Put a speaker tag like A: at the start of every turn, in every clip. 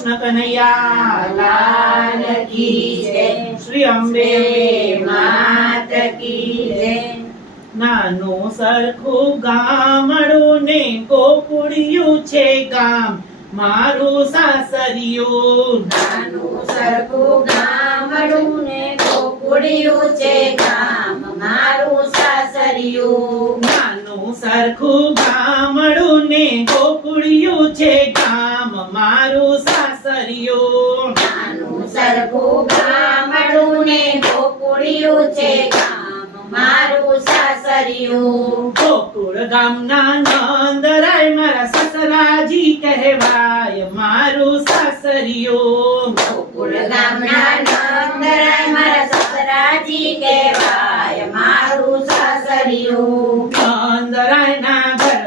A: કૃષ્ણ કનૈયા
B: લાલ કી જય.
A: શ્રી અંબે
B: માત કી જય.
A: નાનું સરખું ગામડું ને ગોકુળિયું છે ગામ મારું સાસરિયું.
B: નાનું સરખું ગામડું ને ગોકુળિયું છે ગામ મારું સાસરિયું.
A: નાનું સરખું ગામડું ને ગોકુળિયું છે ગામ મારું સાસરિયું.
B: નાનું સરખું ગામડું ને ગોકુળિયું છે ગામ મારું સાસરિયું.
A: ગોકુળ ગામના નંદરાય મારા સસરાજી કહેવાય મારું સાસરિયું.
B: ગોકુળ ગામના નંદરાય મારા સસરાજી કહેવાય મારું સાસરિયું.
A: નંદરાયના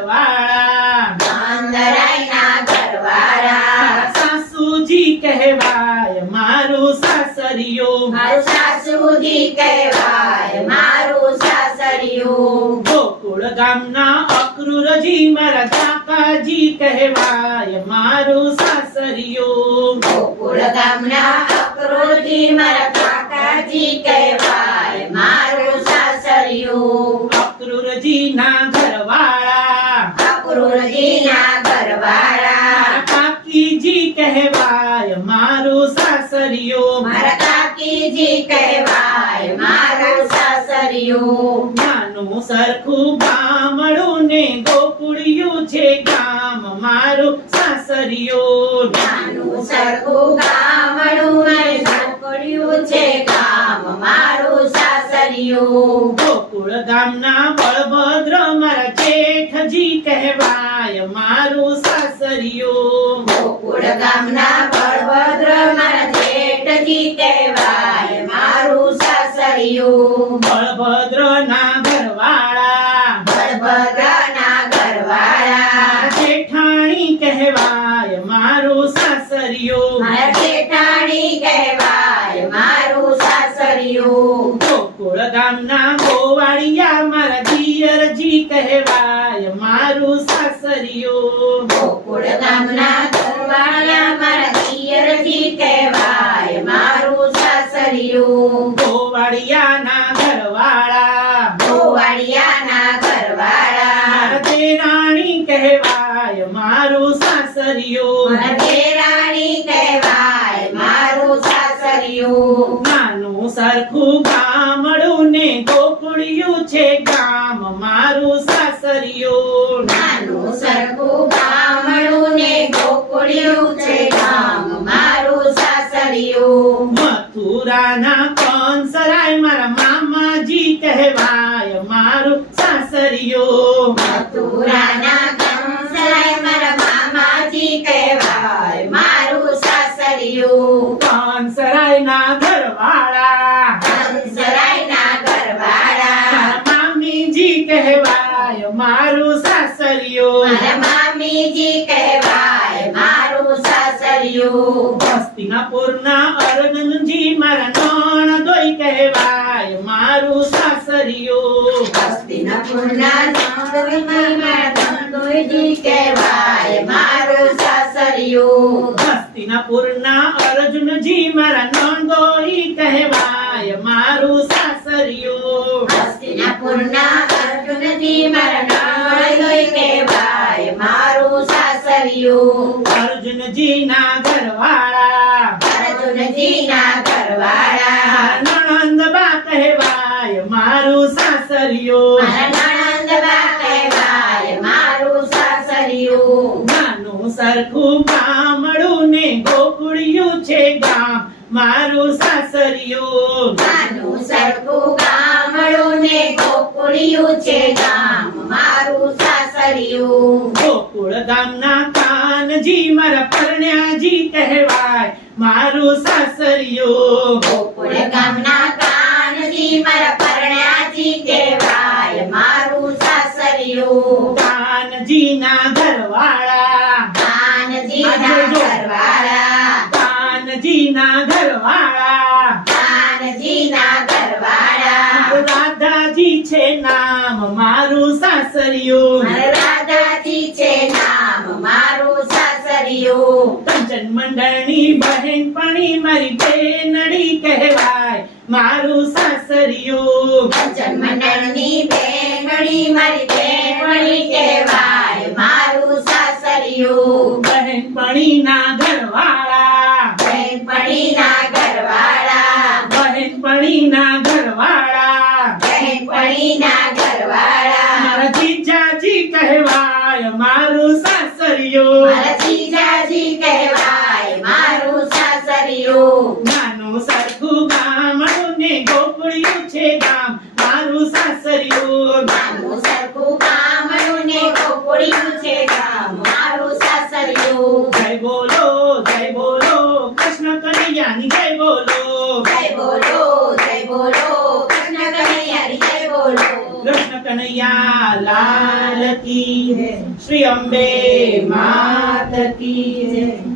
A: ઘરવાળા
B: નંદરાયના ઘરવાળા
A: મારા સાસુજી કહેવાય મારું સાસરિયું.
B: મારું સાસુજી કહેવાય મારું સાસરિયું.
A: ગોકુળ ગામના અક્રૂરજી મારા કાકાજી કહેવાય મારું સાસરિયું.
B: ગોકુળ ગામના અક્રોજી મારા કાકાજી કહેવાય મારું સાસરિયું.
A: અક્રૂરજીના ઘરવાળા
B: અક્રોજીના ઘરવાળા
A: કાકીજી કહેવાય મારું સાસરિયું.
B: મારા કાકીજી કહેવાય મારું સાસરિયું.
A: નાનું સરખું ગામડું ને ગોકુળિયું છે ગામ મારું સાસરિયું.
B: નાનું સરખું ગામડું મારે સાંકળ્યું છે ગામ મારું સાસરિયું.
A: ગોકુળ ગામના બળભદ્ર મારા જેઠજી કહેવાય મારું સાસરિયું.
B: ગોકુળ ગામના બળભદ્ર મારા જેઠજી કહેવાય મારું સાસરિયું.
A: બળભદ્રના ઘરવાળા
B: બળભદ્રના ઘરવાળા
A: જેઠાણી કહેવાય મારું સાસરિયું.
B: મારા જેઠાણી કહેવાય મારું સાસરિયું.
A: ગોકુળ ગામના ગોવાળિયા મારા દિયરજી કહેવાય મારું સાસરિયું.
B: ગોકુળ ગામના ઘરવાળા મારા દિયરજી કહેવાય મારું સાસરિયું.
A: ગોવાળિયાના ઘરવાળા
B: ગોવાળિયાના ઘરવાળા
A: મારા દેરાણી કહેવાય મારું સાસરિયું.
B: મારા દેરાણી કહેવાય મારું સાસરિયું.
A: નાનું સરખું ગામડું ને ગોકુળિયું છે ગામ મારું સાસરિયું.
B: નાનું સરખું ગામડું ને ગોકુળિયું છે ગામ મારું સાસરિયું.
A: મથુરાના કંસરાય મારા મામાજી કહેવાય મારું સાસરિયું.
B: મથુરાના કંસરાય મારા મામાજી કહેવાય મારું સાસરિયું.
A: કંસરાયના ઘરવાળા
B: કંસરાયના ઘરવાળા
A: મારા મામીજી કહેવાય મારું સાસરિયું.
B: મારા મામીજી કહેવાય મારું સાસરિયું.
A: હસ્તિનાપુરના અરજનજી મારા નણદોઈ કહેવાય મારું સાસરિયું.
B: હસ્તિનાપુરના નંદોઈમાં મારા નંદોઈજી કહેવાય મારું સાસરિયું.
A: હસ્તિનાપુરના અર્જુનજી મારા નણદોઈ કહેવાય મારું સાસરિયું.
B: હસ્તિનાપુરના અર્જુનજી મારા નંદોઈ કહેવાય મારું સાસરિયું.
A: અર્જુનજીના ઘરવાળા
B: અર્જુનજીના ઘરવાળા
A: મારા નણંદબા કહેવાય મારું સાસરિયું.
B: મારા નણંદબા કહેવાય મારું સાસરિયું.
A: નાનું સરખું ગામડું ને ગોકુળિયું છે ગામ મારું સાસરિયું.
B: નાનું સરખું ગામડું ને ગોકુળિયું છે ગામ મારું સાસરિયું.
A: ગોકુળ ગામના કાનજી મારા પરણ્યાજી કહેવાય મારું સાસરિયું.
B: ગોકુળ ગામના કાનજી મારા પરણ્યાજી કહેવાય મારું સાસરિયું.
A: કાનજીના ઘરવાળા
B: કાનજીના ઘરવાળા
A: કાનજીના ઘરવાળા
B: કાનજીના ઘરવાળા
A: રાધાજી છે નામ મારું સાસરિયું.
B: રાધાજી છે નામ મારું સાસરિયું.
A: ભજન મંડળની બહેનપણી મારી બેનડી કહેવાય મારું સાસરિયું.
B: ભજન મંડળની બેનડી મારી બેનપણી કહેવાય મારું સાસરિયું.
A: બહેનપણીના ઘરવાળા,
B: બેનપણીના ઘરવાળા,
A: બહેનપણીના ઘરવાળા,
B: બેનપણીના ઘરવાળા.
A: મારા જીજાજી કહેવાય મારું સાસરિયું.
B: મારા જીજાજી કહેવાય મારું સાસરિયું.
A: નાનું સરખું ગામડું ને ગોકળિયું છે ગામ મારું સાસરિયું.
B: નાનું સરખું ગામડું ને ગોકળિયું છે ગામ મારું સાસરિયું.
A: જય બોલો કૃષ્ણ કનૈયાની જય બોલો.
B: જય બોલો જય બોલો કૃષ્ણ કનૈયાની જય બોલો.
A: કૃષ્ણ કનૈયા લાલ કી જય. શ્રી અંબે માત કી જય.